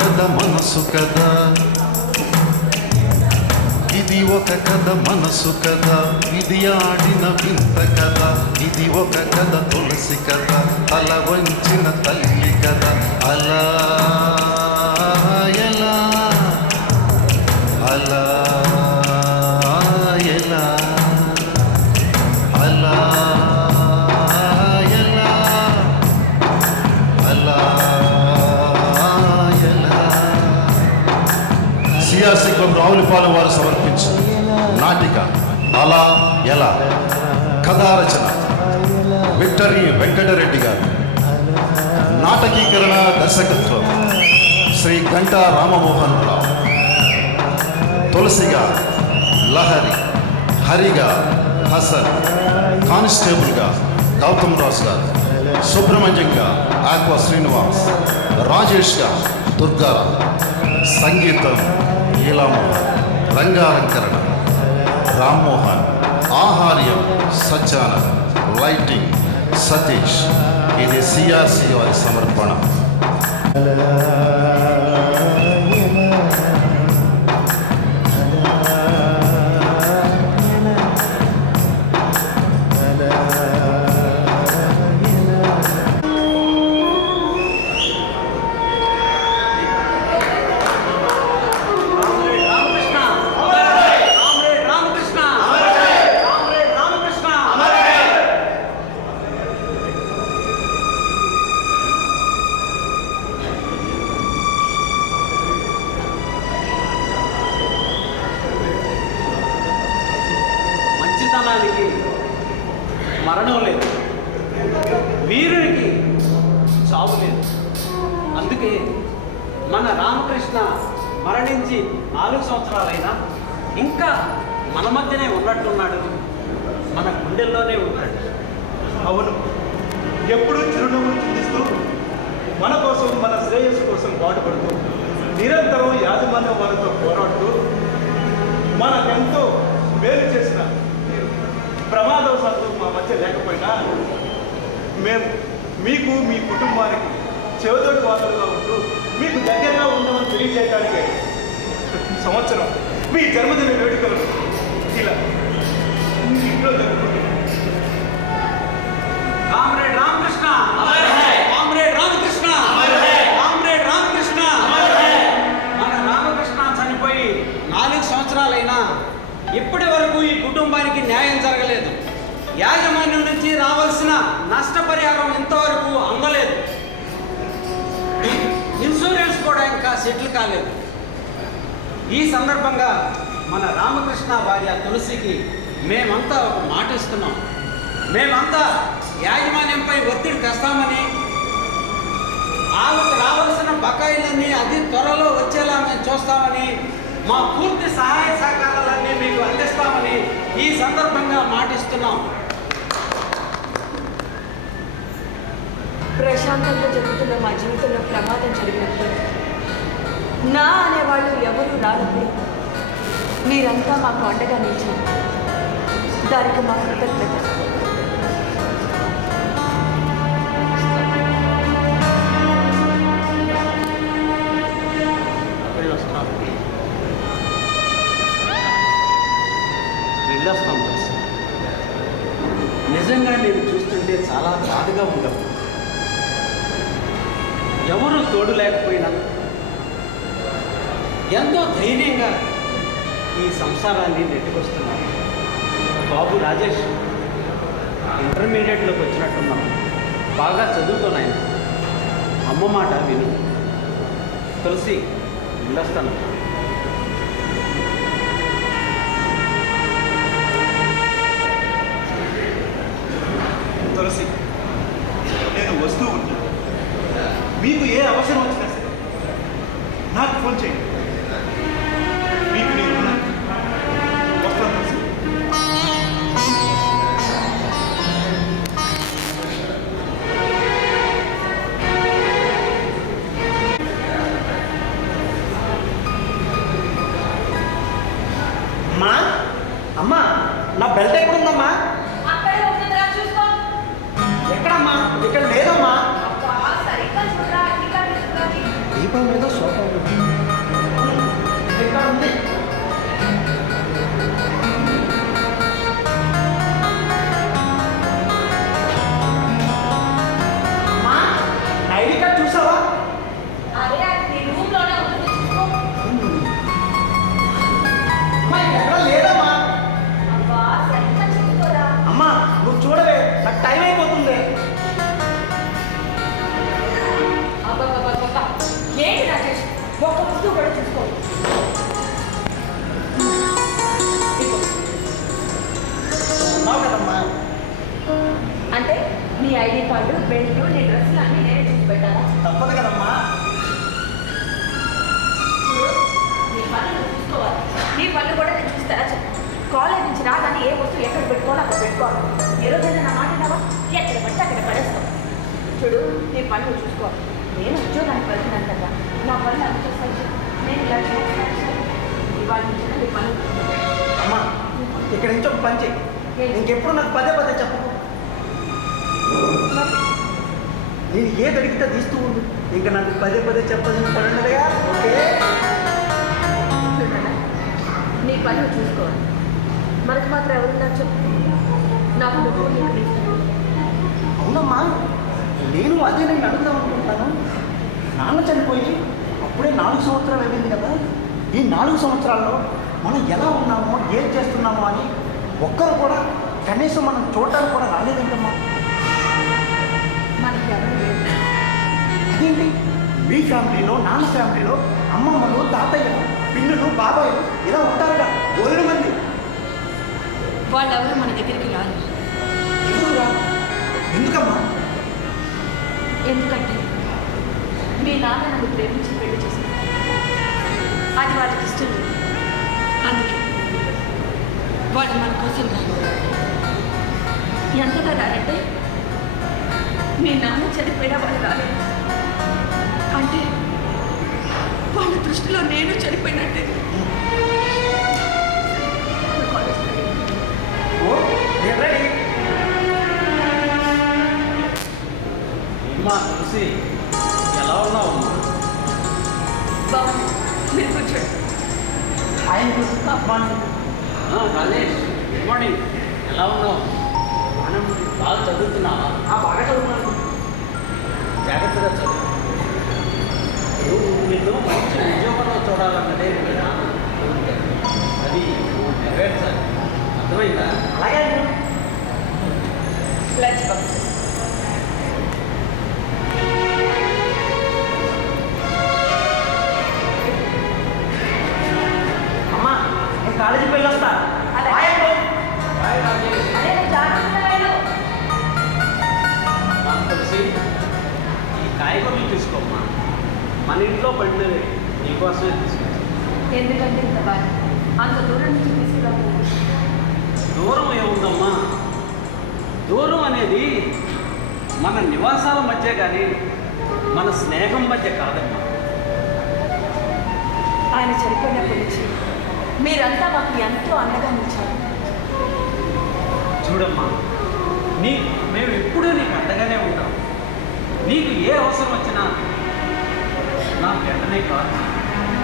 కథ మనసు కదా, ఇది ఒక కథ మనసు కథ, ఇది ఆడిన వింత కథ, ఇది ఒక కథ తులసి కథ, తల వంచిన తల్లి కథ. అలా ఎలా అలా ఎలా అలా ఎలా అలా ఎలా. సిఆర్సి క్లబ్ రావులపాలెం వారు సమర్పించు నాటిక అలా ఎలా. కథారచన విక్టరీ వెంకటరెడ్డి గారు. నాటకీకరణ దర్శకత్వం శ్రీ గంటా రామమోహన్ రావు. తులసిగా లహరి, హరిగా హసన్, కానిస్టేబుల్గా గౌతమ్ రాజు గారు, సుబ్రహ్మణ్యంగా ఆక్వా శ్రీనివాస్, రాజేష్గా దుర్గారావు. సంగీతం ఈలామోహన్, రంగాలంకరణ రామ్మోహన్, ఆహార్యం సజ్జానంద్, లైటింగ్ సతీష్. ఇది సిఆర్సి వారి సమర్పణ. మరణం లేదు, వీరునికి చావు లేదు. అందుకే మన రామకృష్ణ మరణించి 4 సంవత్సరాలైనా ఇంకా మన మధ్యనే ఉన్నట్టున్నాడు, మన గుండెల్లోనే ఉన్నాడు. అవును, ఎప్పుడూ చిరునవ్వులు చిందిస్తూ మన కోసం, మన శ్రేయస్సు కోసం పాటుపడుతూ, నిరంతరం యాజమాన్యం వారితో పోరాడుతూ మనకెంతో మేలు చేసిన ప్రమాదవశాత్తు మా మధ్య లేకపోయినా మేము మీకు, మీ కుటుంబానికి చెవితోటి వాదులుగా ఉంటూ మీకు దగ్గరగా ఉండమని తెలియజేయడానికి ప్రతి సంవత్సరం మీ జన్మదిన వేడుకలు ఇలా మీ ఇంట్లో జరుగుతుంది. Comrade Ramakrishna, comrade Ramakrishna, comrade Ramakrishna. మన రామకృష్ణ చనిపోయి 4 సంవత్సరాలైనా ఇప్పటి వరకు ఈ కుటుంబానికి న్యాయం జరగలేదు. యాజమాన్యం నుంచి రావాల్సిన నష్టపరిహారం ఇంతవరకు అందలేదు. ఇన్సూరెన్స్ కూడా ఇంకా సెటిల్ కాలేదు. ఈ సందర్భంగా మన రామకృష్ణ భార్య తులసికి మేమంతా ఒక మాట ఇస్తున్నాం. మేమంతా యాజమాన్యంపై ఒత్తిడి తెస్తామని, ఆమెకు రావాల్సిన బకాయిలన్నీ అతి త్వరలో వచ్చేలా మేము చూస్తామని, మా పూర్తి సహాయ సహకారాలన్నీ మీకు అందిస్తామని ఈ సందర్భంగా మాటిస్తున్నాం. ప్రశాంతంగా జరుగుతున్న మా జీవితంలో ప్రమాదం జరిగినప్పుడు, నా అనేవాళ్ళు ఎవరు రానప్పుడు మీరంతా మాకు అండగా నిలిచారు. దానికి మా కృతజ్ఞత. వెళ్ళొస్తాం. నిజంగా నేను చూస్తుంటే చాలా బాధగా ఉండవు. ఎవరు తోడు లేకపోయినా ఎంతో ధైర్యంగా ఈ సంసారాన్ని నెట్టుకొస్తున్నారు. బాబు రాజేష్ ఇంటర్మీడియట్లోకి వచ్చినట్టున్నాం. బాగా చదువుతున్నాయన. అమ్మ మాట విను. తులసి వెళ్ళొస్తాను. తులసి, నేను వస్తూ ఉంటాను. మీకు ఏ అవసరం వచ్చినా సరే నాకు ఫోన్ చేయండి. మీకు నేను ఉన్నాను. వస్తాను తులసి. అమ్మా, అమ్మా, నా బెల్ట్ ఎక్కడుందమ్మా? ఎక్కడమ్మా? ఇక్కడ లేదమ్మా. దీపం మీద సోఫా నీ ఐడి కార్డు, బెల్ట్, నీ డ్రెస్సులు అన్నీ నేనే చూసి పెట్టాలా? తప్పదు కదమ్మా. నీ పనులు నువ్వు చూసుకోవాలి. నీ పనులు కూడా నేను చూస్తారా చెప్పు. కాలేజ్ నుంచి రాగానే ఏ వస్తువు ఎక్కడ పెట్టుకోవాలో అక్కడ పెట్టుకోవాలి. ఏ రోజైనా నా మాట విన్నావా? ఎక్కడ పడితే అక్కడ పడేస్తావు. చూడు, నీ పనులు చూసుకోవాలి. నేను ఉద్యోగానికి వెళ్తున్నాను కదా, నా పనులు అన్ని చూస్తాను. నేను ఇలా చేస్తాను. ఇవాళ నుంచి నీ పనులు అమ్మా, ఇక్కడ నుంచి ఒక పని చెయ్యి. ఇంకెప్పుడు నాకు పదే పదే చెప్పకు. నేను ఏది అడిగితే తీస్తూ ఉండు. ఇంకా నాకు పదే పదే చెప్పాల్సిన పని ఉండదుగా. ఓకే? చూడన్నా, నీ పనులు చూసుకోవాలి. మనకు మాత్రం ఎవరున్నారు చెప్పు. నాకు నువ్వు, నీకు నీ అవునమ్మా, నేను అదే నేను అడుగుదాం అనుకుంటాను. నాన్న చనిపోయి అప్పుడే 4 సంవత్సరాలు అయింది కదా. ఈ 4 సంవత్సరాల్లో మనం ఎలా ఉన్నామో, ఏం చేస్తున్నామో అని ఒక్కరు కూడా కనీసం మనం చూడటానికి కూడా రాలేదేంటమ్మా? మనకి ఎవరు లేదు. అదేంటి, మీ ఫ్యామిలీలో, నాన్న ఫ్యామిలీలో అమ్మమ్మలు, తాతయ్యలు, పిన్నులు, బాబాయ్లు ఇలా ఉంటారుగా ఓళ్ళు మంది. వాళ్ళెవరు మన దగ్గరికి రాదు. ఎందుకురా? ఎందుకమ్మా? ఎందుకంటే మీ నాన్న నన్ను ప్రేమించి పెళ్లి చేశారు. అది వాళ్ళకి ఇష్టం లేదు. అందుకే వాళ్ళు మన కోసం రారు. ఎంతగా రారంటే మీ నాన్న చనిపోయినా వాళ్ళు రాలేదు. అంటే వాళ్ళ దృష్టిలో నేను చనిపోయినట్టే. ఓ, నేను రెడీ. అమ్మా చూసి ఎలా ఉన్నావు అమ్మా? బాగుంది, మీరు కూర్చోండి. ఆయన రాజేష్, గుడ్ మార్నింగ్. ఎలా ఉన్నావు? మనం బాగా చదువుతున్నావా? బాగా చదువుతున్నాను. జాగ్రత్తగా చదువు. నిన్ను మంచి ఉద్యోగంలో చూడాలన్నదే మీ నాన్న. అది నెరవేర్చాలి. అర్థమైందా? అలాగే లంచ్ బాక్స్. అమ్మా, నేను కాలేజీకి వెళ్ళొస్తా. అలాగే. Bye uncle. బాయ్ రాజేష్. అదే జాగ్రత్తగా వెళ్ళు. నాకు తెలిసి ఈ కాయగూరలు తీసుకోమ్మా. మన ఇంట్లో పండినవి నీకోసమే తీసుకొచ్చాను. ఎందుకంటే ఇంత బాధ అంత దూరం నుంచి తీసుకురావాలి. దూరం ఏముందమ్మా? దూరం అనేది మన నివాసాల మధ్య కానీ మన స్నేహం మధ్య కాదమ్మా. ఆయన చనిపోయినప్పటి నుంచి మీరంతా మాకు ఎంతో అండగా నిలిచారు. చూడమ్మా, మేము ఎప్పుడూ నీకు అండగానే ఉంటాం. నీకు ఏ అవసరం వచ్చినా నాకు వెంటనే కాదు,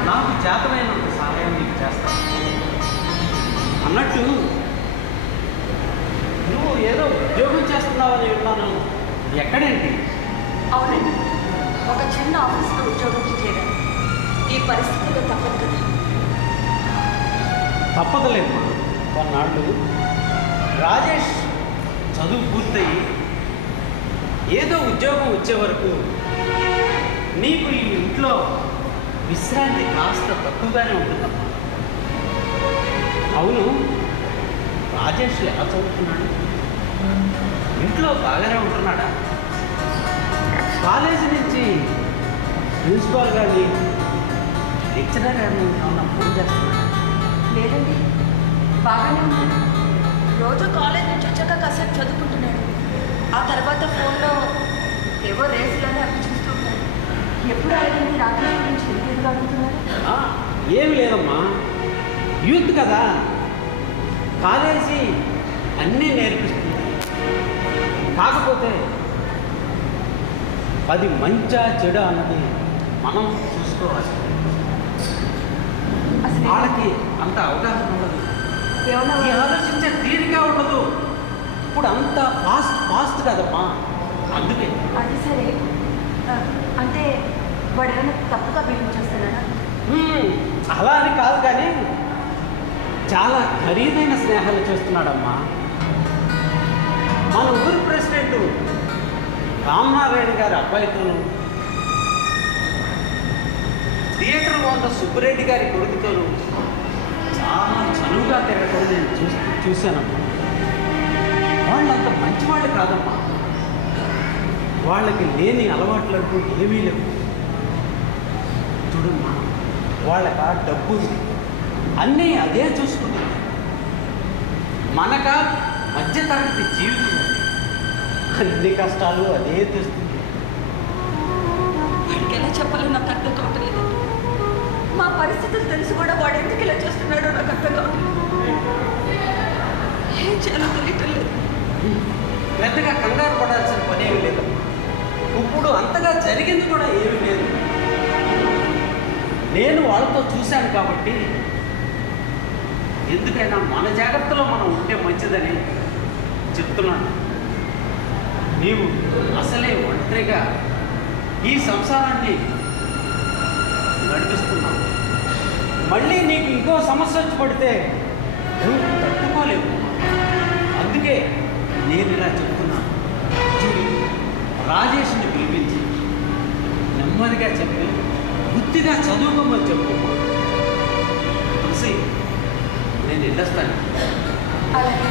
నాకు చేతనైనంత సహాయం నీకు చేస్తాను. అన్నట్టు నువ్వు ఏదో ఉద్యోగం చేస్తున్నావని విన్నాను. ఎక్కడేంటి? అవునండి, ఒక చిన్న ఆఫీస్లో ఉద్యోగం చేయాలి. ఈ పరిస్థితుల్లో తప్పదు కదా. తప్పదులేమ్మా. కొన్నాళ్ళు రాజేష్ చదువు పూర్తయి ఏదో ఉద్యోగం వచ్చే వరకు నీకు ఈ ఇంట్లో విశ్రాంతి కాస్త తక్కువగానే ఉంటుందమ్మా. అవును, రాజేష్ ఎలా చదువుతున్నాడు? ఇంట్లో బాగానే ఉంటున్నాడా? కాలేజీ నుంచి ప్రిన్సిపాల్ గారిని, లెక్చరర్ గారిని ఏమన్నా ఫోన్ చేస్తున్నాడా? లేదండి, బాగానే ఉన్నాడు. రోజు కాలేజ్ నుంచి వచ్చాక కాసేపు చదువుకుంటున్నాడు. ఆ తర్వాత ఫోన్లో ఏవో రేసులని అవి చూస్తూ ఉంటాడు. ఎప్పుడు అడిగింది రాత్రి గురించి ఎందుకు అడుగుతున్నారు? ఏమి లేదమ్మా, యూత్ కదా, కాలేజీ అన్నీ నేర్పిస్తుంది. కాకపోతే అది మంచా చెడు అన్నది మనం చూసుకోవాలి. అసలు వాళ్ళకి అంత అవగాహన ఉండదు, ఏమన్నా ఈ ఆలోచించే తీరిక ఉండదు. ఇప్పుడు అంత ఫాస్ట్ కదమ్మా. అందుకే అది సరే, అంటే వాడు ఏమైనా తప్పుగా బిహేవ్ చేస్తున్నాడా? అలా అని కాదు, కానీ చాలా ఖరీదైన స్నేహాలు చేస్తున్నాడమ్మా. మన ఊరి ప్రెసిడెంట్ రామనారాయణ గారి అబ్బాయితోనూ, థియేటర్ వాళ్ళ సుబ్బరెడ్డి గారి కొడుకుతోనూ చాలా చనువుగా తిరగటం నేను చూశానమ్మా. వాళ్ళు అంత మంచివాళ్ళు కాదమ్మా. వాళ్ళకి లేని అలవాట్లు అంటూ ఏమీ లేవు. చూడమ్మా, వాళ్ళకి ఆ డబ్బు ఉంది, అన్నీ అదే చూసుకుంటుంది. మనక మధ్యతరగతి జీవితం ఉంది, అన్ని కష్టాలు అదే తెస్తుంది. వాడికి ఎలా చెప్పాలో నాకు అర్థం కావట్లేదు. మా పరిస్థితులు తెలిసి కూడా వాడు ఎందుకు ఇలా చేస్తున్నాడో నాకు అర్థం కావట్లేదు. ఏం చేయాలో తెలియటం లేదు. పెద్దగా కంగారు పడాల్సిన పని ఏమి లేదు. ఇప్పుడు అంతగా జరిగింది కూడా ఏమీ లేదు. నేను వాళ్ళతో చూశాను కాబట్టి ఎందుకైనా మన జాగ్రత్తలో మనం ఉంటే మంచిదని చెప్తున్నాను. నీవు అసలే ఒంటరిగా ఈ సంసారాన్ని నడిపిస్తున్నావు. మళ్ళీ నీకు ఇంకో సమస్య వచ్చి పడితే నువ్వు తట్టుకోలేవు. అందుకే నేను ఇలా చెప్తున్నాను. చూడు, రాజేష్ని పిలిపించి నెమ్మదిగా చెప్పి బుద్ధిగా చదువుకోమని చెప్పుకోమా. తులసి, నేను వెళ్ళొస్తాను. అలాగే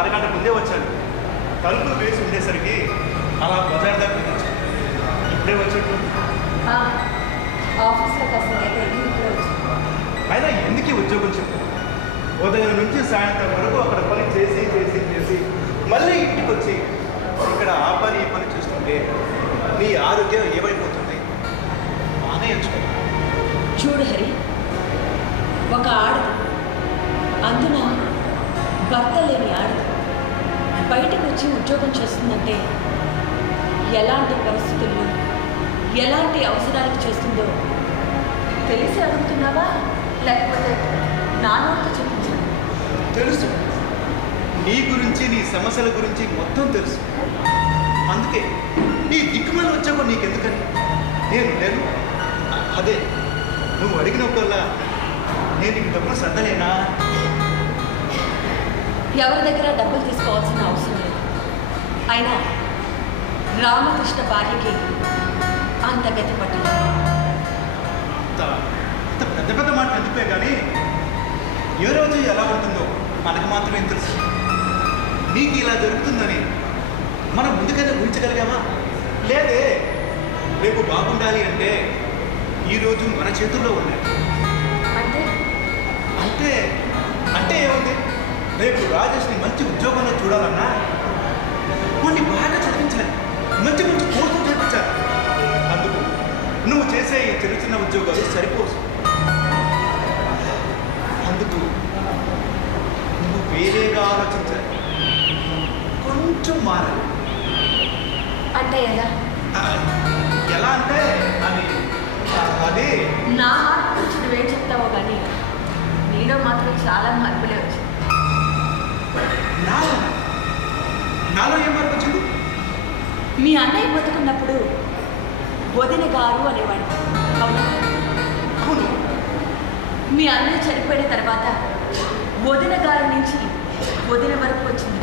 అరగంట ముందే వచ్చాను. తలుపులు వేసి ఉండేసరికి అలా బజార్ దగ్గర వచ్చాను. ఇప్పుడే వచ్చాడు. ఆఫీస్లో కాస్త లేట్ అయింది, ఇప్పుడే వచ్చాను. అయినా ఎందుకు ఈ ఉద్యోగం చెప్పు? ఉదయం నుంచి సాయంత్రం వరకు అక్కడ పని చేసి చేసి చేసి మళ్ళీ ఇంటికి వచ్చి ఇక్కడ ఆ పని ఈ పని చూస్తుంటే నీ ఆరోగ్యం ఏమైపోతుంది? మానేయచ్చు. చూడు హరి, ఒక ఆడది, అందున భర్త లేని ఆడది బయటకు వచ్చి ఉద్యోగం చేస్తుందంటే ఎలాంటి పరిస్థితుల్లో ఎలాంటి అవసరాలకు చేస్తుందో తెలిసి అడుగుతున్నావా, లేకపోతే నాన్నతో చెప్పించాను? తెలుసు, నీ గురించి నీ సమస్యల గురించి మొత్తం తెలుసు. అందుకే నీ దిక్కుమల ఉద్యోగం నీకెందుకని నేను అదే నువ్వు అడిగినప్పుడల్లా నేను నీకు డబ్బులు సర్దలేనా? ఎవరి దగ్గర డబ్బులు తీసుకోవాల్సిన అవసరం లేదు. అయినా రామకృష్ణ భార్యకి అంత గతి పట్టలేదు. అంత పెద్ద పెద్ద మాటలు ఎందుకే కానీ ఏ రోజు ఎలా ఉంటుందో మనకు మాత్రమే తెలుసు. నీకు ఇలా జరుగుతుందని మనం ముందుకైనా ఊహించగలిగామా? లేదే. రేపు బాగుండాలి అంటే ఈరోజు మన చేతుల్లో ఉన్నాయి. అంటే అంటే అంటే ఏముంది? రేపు రాజేష్ని మంచి ఉద్యోగంలో చూడాలన్నా కొన్ని బాగా చదివించాలి, మంచి మంచి కోర్సులు చేయించాలి. అందుకు నువ్వు చేసే ఈ చిన్న చిన్న ఉద్యోగాలు సరిపోదు. అందుకు నువ్వు వేరేగా ఆలోచించాలి, కొంచెం మారాలి. అంటే ఎలా? ఎలా అంటే అది నా మార్పు గురించి నువ్వేం చెప్తావో కానీ నీలో మాత్రం చాలా మార్పులే వచ్చాయి. నాలో ఏం మార్పు వచ్చింది? మీ అన్నయ్య బతుకున్నప్పుడు వదిన గారు అనేవాడు, అవునా? అవును. మీ అన్నయ్య చనిపోయిన తర్వాత వదిన గారి నుంచి వదిన వరకు వచ్చింది.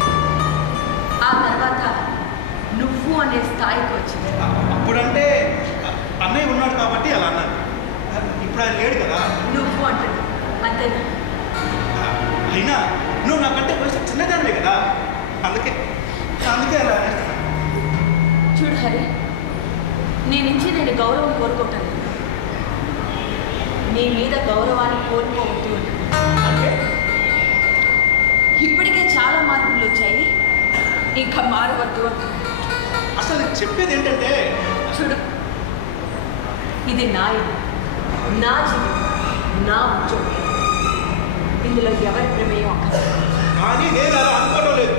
ఆ తర్వాత నువ్వు అనే స్థాయికి వచ్చింది. అప్పుడంటే అన్నయ్య ఉన్నాడు కాబట్టి అలా అన్నాను. ఇప్పుడు ఆయన లేడు కదా. నువ్వు అంటున్నావు అంతేనా? అయినా నువ్వు నాకంటే వయసు చిన్నదానివే కదా, అందుకే అలా అనేస్తాను. చూడు హరి, నీ నుంచి నేను గౌరవం కోరుకుంటాను. నీ మీద గౌరవాన్ని కోల్పోవద్దు అంటున్నాను. అంటే ఇప్పటికే చాలా మార్పులు వచ్చాయి, ఇంకా మారవద్దు అంటున్నాను. అసలు నేను చెప్పేది ఏంటంటే చూడు, ఇది నా ఇల్లు, నా జీవితం, నా ఉద్యోగం. ఇందులో ఎవరి ప్రమేయం అక్కర్లేదు. కానీ నేను అలా అనుకోవడం లేదు.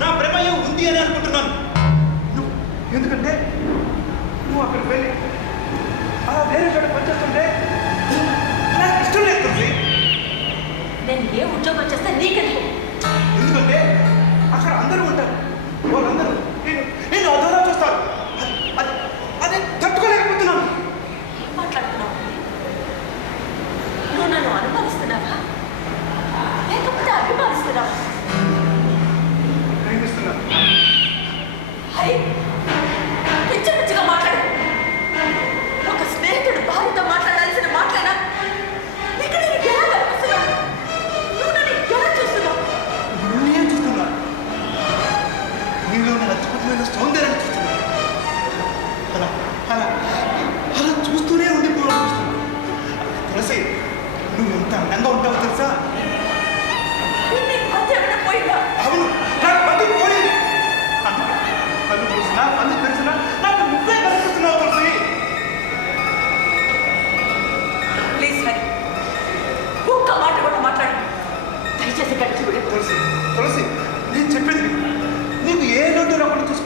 నా ప్రమేయం ఉంది అని అనుకుంటున్నాను.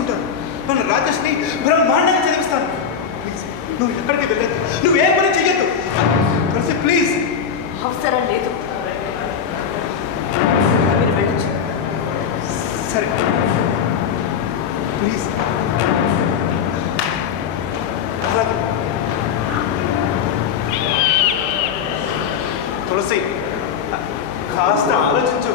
తీసుకుంటాను. మన రాజేష్ని బ్రహ్మాండంగా చదివిస్తాను. ప్లీజ్ నువ్వు ఎక్కడికి వెళ్ళదు, నువ్వే పని చెయ్యొద్దు తులసి, ప్లీజ్. అవసరం లేదు, మీరు వెళ్ళచ్చు. సరే ప్లీజ్. అలాగే తులసి, కాస్త ఆలోచించు.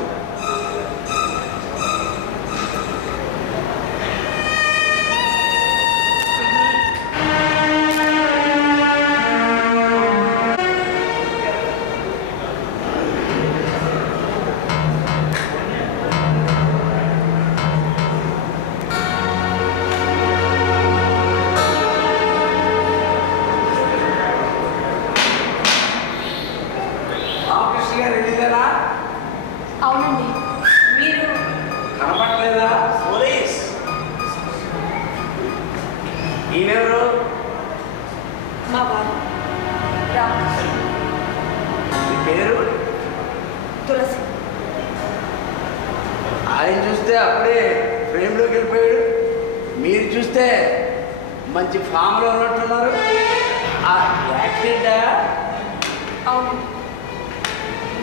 రామకృష్ణ గారు వెళ్ళిందేనా? అవునండి, మీరు కనపడలేదా? పోలీస్ ఈయనెవరు? మా వారు రామకృష్ణ. మీ పేరు? తులసి. ఆయన చూస్తే అప్పుడే ఫ్రేమ్లోకి వెళ్ళిపోయాడు, మీరు చూస్తే మంచి ఫామ్లో ఉన్నట్టున్నారు. ఆ యాక్సిడెంటా? అవునండి,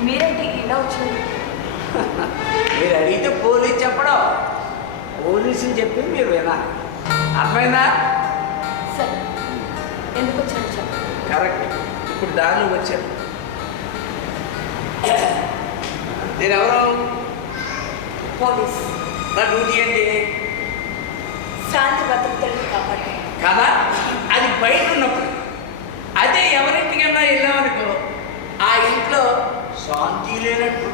మీరేంటి ఇలా వచ్చారు? మీరు అడిగితే పోలీసు చెప్పడం, పోలీసుని చెప్పి మీరు వినాలి. అర్థమైందా? సరే, ఎందుకు వచ్చారు చెప్పండి. కరెక్ట్. ఇప్పుడు దారిలో వచ్చారు. నేనెవరు? పోలీస్. నా డ్యూటీ ఏంటి? శాంతి భద్రతలను కాపాడాలి. కదా, అది బయట ఉన్నప్పుడు. అదే ఎవరింటికైనా వెళ్ళామనుకో, ఆ ఇంట్లో శాంతి లేనట్టు,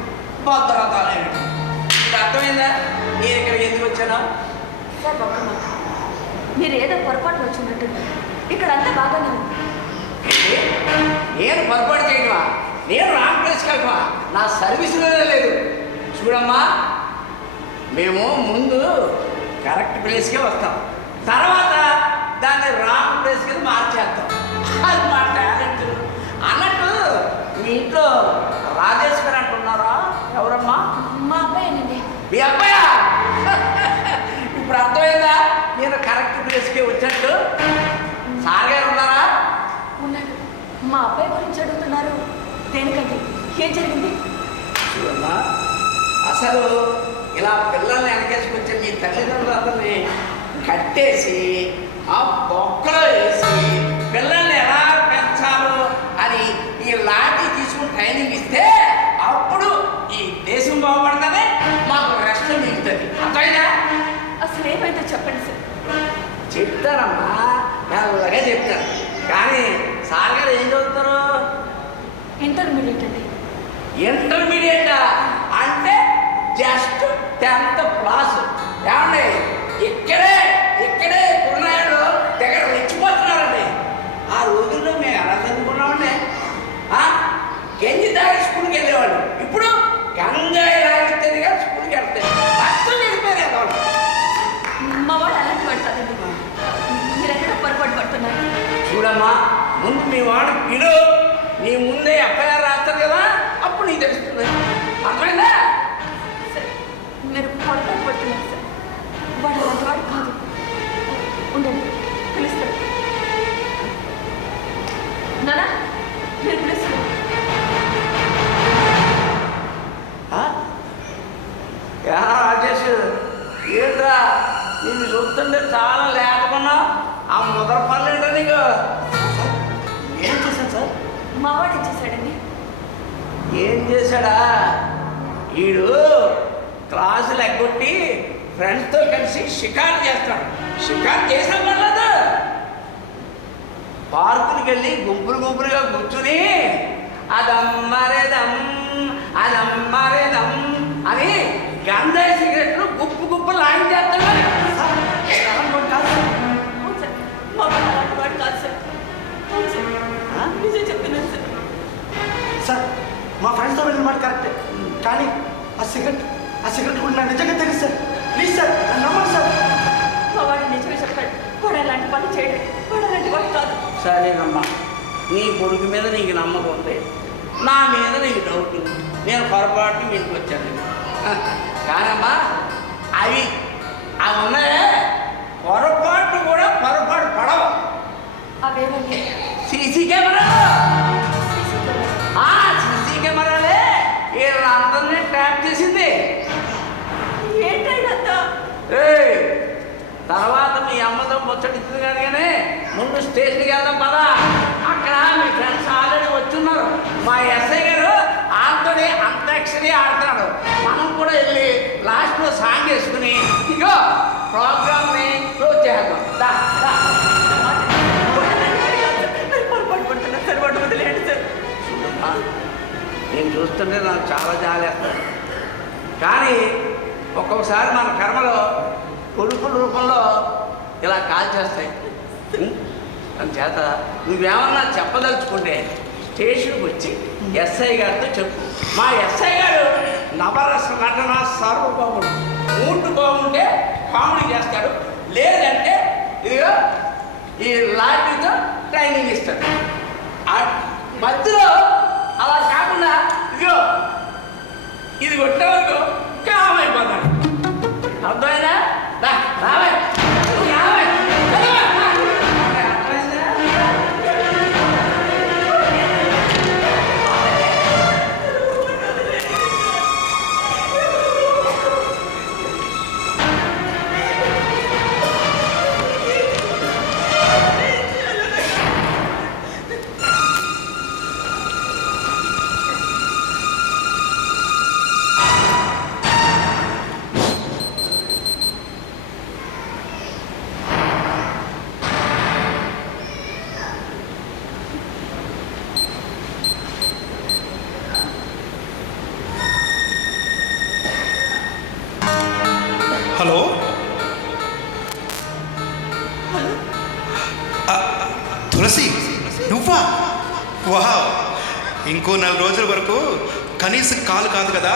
భద్రత లేనట్టు. ఇది అర్థమైందా? నేను ఇక్కడికి ఎందుకు వచ్చానా? సార్ ఒక్క మాట, మీరు ఏదో పొరపాటు వచ్చినట్టు ఇక్కడ అంతా బాగానే ఉంది. ఏంటి? నేను పొరపాటు చేయటమా? నేను రాంగ్ ప్లేస్కి వెళ్ళటమా? నా సర్వీసులోనే లేదు. చూడమ్మా, మేము ముందు కరెక్ట్ ప్లేస్కే వస్తాం, తర్వాత దాన్ని రాంగ్ ప్లేస్కి మార్చేస్తాం. అది మా టాలెంట్ అన్నట్టు. మీ ఇంట్లో రాజేష్ గారు అంటున్నారా? ఎవరమ్మా? మా అబ్బాయేనండి. మీ అబ్బాయా? ఇప్పుడు అర్థమైందా నేను కరెక్ట్ ప్లేస్కే వచ్చినట్టు? సార్ గారు ఉన్నారా? ఉన్నాడు. మా అబ్బాయి గురించి అడుగుతున్నారు దేనికండి? ఏం జరిగింది? చూడమ్మా, అసలు ఇలా పిల్లల్ని వెనకేసుకొచ్చే మీ తల్లిదండ్రులని కట్టేసి ఆ బొక్కలో వేసి పిల్లల్ని ఎలా పెంచాలో అని ఈ లాఠీ తీసుకుని ట్రైనింగ్ ఇస్తే అప్పుడు ఈ దేశం బాగుపడుతుంది, మాకు రెస్ట్ మిగులుతుంది. అర్థమైందా? అసలు ఏమైందో చెప్పండి సార్. చెప్తారమ్మా, మెల్లగా చెప్తారు. కానీ సార్ గారు ఏం చదువుతారు? ఇంటర్మీడియట్ అండి. ఇంటర్మీడియట్ అంటే జస్ట్ 10th క్లాస్. ఏమండి, ఇక్కడే కుర్రాళ్ళు దగ్గర రెచ్చిపోతున్నారండి. ఆ రోజుల్లో మేము ఎలా చదువుకున్నామండి? గంజి దాగి స్కూల్కి వెళ్ళేవాళ్ళు, ఇప్పుడు గంజాయి లాగిస్తేనే కానీ స్కూల్కి వెళ్తే అర్థం వెళ్ళిపోయారు కదా. మా వాడు అలాంటి వాడు కాదండి. మీరు ఎక్కడ పొరపాటు పడుతున్నారు. చూడమ్మా, ముందు మీ వాడు పిలు, నీ ముందే ఎఫ్ఐఆర్ రాస్తారు కదా, అప్పుడు నీకు తెలుస్తుంది. అర్థమైందా? సార్, మీరు పొరపాటు పడుతున్నారు సార్. వాడు అలాంటి వాడు కాదు. ఉండండి, పిలుస్తారు. నానా, మీరు పిలుస్తారు. రాజేష్, ఏంట్రా నేను చూస్తుంటే చాలా లేకుండా ఆ ముద్ర పనులు ఏంటో నీకు? ఏం చేశాను సార్? మా వాడు ఇచ్చేసాడండి. ఏం చేశాడా? వీడు క్లాసులు ఎగ్గొట్టి ఫ్రెండ్స్తో కలిసి షికారు చేస్తాడు. షికారు చేసిన పర్లేదు, పార్కులకి వెళ్ళి గుంపులుగా కూర్చుని అదమ్మరేదం అని గంజాయి సిగరెట్లు గుప్పు లాగించేస్తాడు. అవును సార్, మా వాడు అలాంటి వాడు కాదు సార్. అవును సార్, నిజం చెప్తున్నాను సార్. సార్, మా ఫ్రెండ్స్తో వెళ్ళిన మాట కరెక్టే, కానీ ఆ సిగరెట్ కూడా నాకు నిజంగా తెలుసు సార్. ప్లీజ్ సార్, నన్ను నమ్మండి సార్. మా వాడు నిజమే చెప్పాడు. వాడు అలాంటి పని చేయడు. వాడు అలాంటి వాడు కాదు. సరేనమ్మా, నీ కొడుకు మీద నీకు నమ్మకం ఉంది, నా మీద నీకు డౌట్ ఉంది. నేను పొరపాటు మీకు వచ్చాను. కానమ్మా, అవి ఉన్నాయే తర్వాత మీ అమ్మతో ముచ్చటించింది కానీ ముందు స్టేషన్కి వెళ్దాం పదా. అక్కడ మీ ఫ్రెండ్స్ ఆల్రెడీ వచ్చున్నారు. మా ఎస్ఐ గారు ఆల్రెడీ అంత్యాక్షరి ఆడుతున్నాడు. మనం కూడా వెళ్ళి లాస్ట్లో సాంగ్ వేసుకుని ఇగో ప్రోగ్రామ్ని క్లోజ్ చేద్దాం. దా దా. నేను చూస్తుంటే నాకు చాలా జాలేస్తాను. కానీ ఒక్కొక్కసారి మన కర్మలో కొడుకుల రూపంలో ఇలా కాల్ చేస్తాయి. అందుచేత నువ్వేమన్నా చెప్పదలుచుకుంటే స్టేషన్కి వచ్చి ఎస్ఐ గారితో చెప్పు. మా ఎస్ఐ గారు నవరస నటన సార్వభౌముడు. మూడు బాగుంటే కామెడీ చేస్తాడు, లేదంటే ఇదిగో ఈ లాఠీతో ట్రైనింగ్ ఇస్తాడు. మధ్యలో అలా కాకుండా ఇదిగో ఇది కొట్టే వరకు కామైపోతాడు. అర్థమైనా? రావే హలో, తులసి నువ్వా? వాహ్, ఇంకో 4 రోజుల వరకు కనీసం కాలు కాదు కదా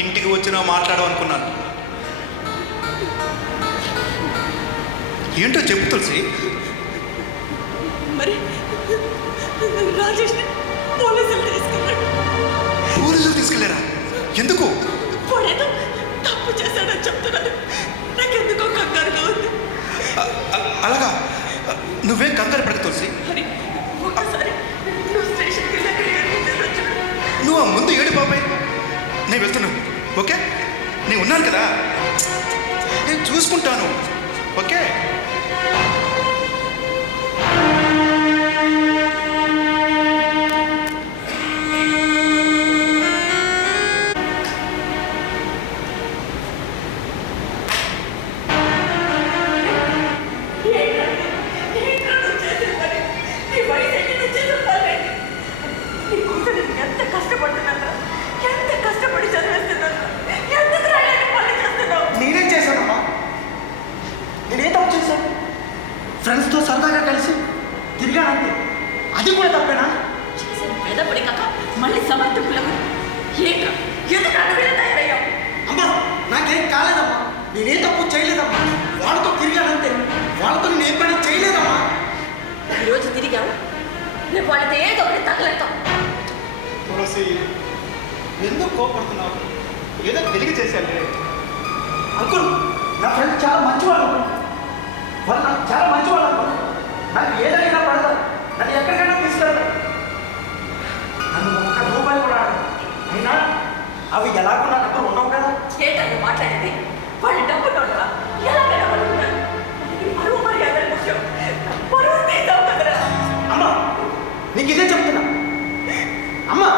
ఇంటికి వచ్చినా మాట్లాడమనుకున్నాను. ఏంటో చెప్పు తులసి. మరి రాజేష్ పోలీసులు తీసుకెళ్ళారా? ఎందుకు? వాడేదో తప్పు చేశాడని చెప్తున్నాడు. నాకెందుకో కంగారుగా ఉంది. అలాగా? నువ్వేం కంగారు పడక తులసి. ఒకసారి నువ్వు స్టేషన్కి నువ్వు ముందు ఏడు బాబాయ్, నేను వెళ్తున్నాను. ఓకే, నేను ఉన్నాను కదా, నేను చూసుకుంటాను. ఓకే. ఫ్రెండ్స్తో సరదాగా కలిసి తిరిగానంతే, అది కూడా తప్పేనా? పెదపడి కాక మళ్ళీ సమర్థకులకు తయారయ్యావు. అమ్మా, నాకేం కాలేదమ్మా, నేనే తప్పు చేయలేదమ్మా. వాళ్ళతో తిరిగానంతే, వాళ్ళతో నేను ఏ పని చేయలేదమ్మా. ఈరోజు తిరిగావు, రేపు వాళ్ళతో ఏదో ఒకటి తగలెడతాం. తులసి, ఎందుకు కోపడుతున్నావు? ఏదో తెలియ చేశాను. అంకుల్, నా ఫ్రెండ్స్ చాలా మంచివాళ్ళు, వాళ్ళు నాకు చాలా మంచివాళ్ళు. నాకు ఏదైనా పడతారు, నన్ను ఎక్కడికైనా తీసుకెళ్తారు. నన్ను ₹1 కూడా అయినా అవి ఎలాగో నా దగ్గర ఉండవు కదా. ఏంటంటే మాట్లాడేది? వాళ్ళు డబ్బు నోడరా ఎలాగైనా పడుతున్నారు. పరువు మర్యాద ముఖ్యం, పరువు తీద్దాం కదరా. అమ్మా, నీకు ఇదే చెప్తున్నా. అమ్మా,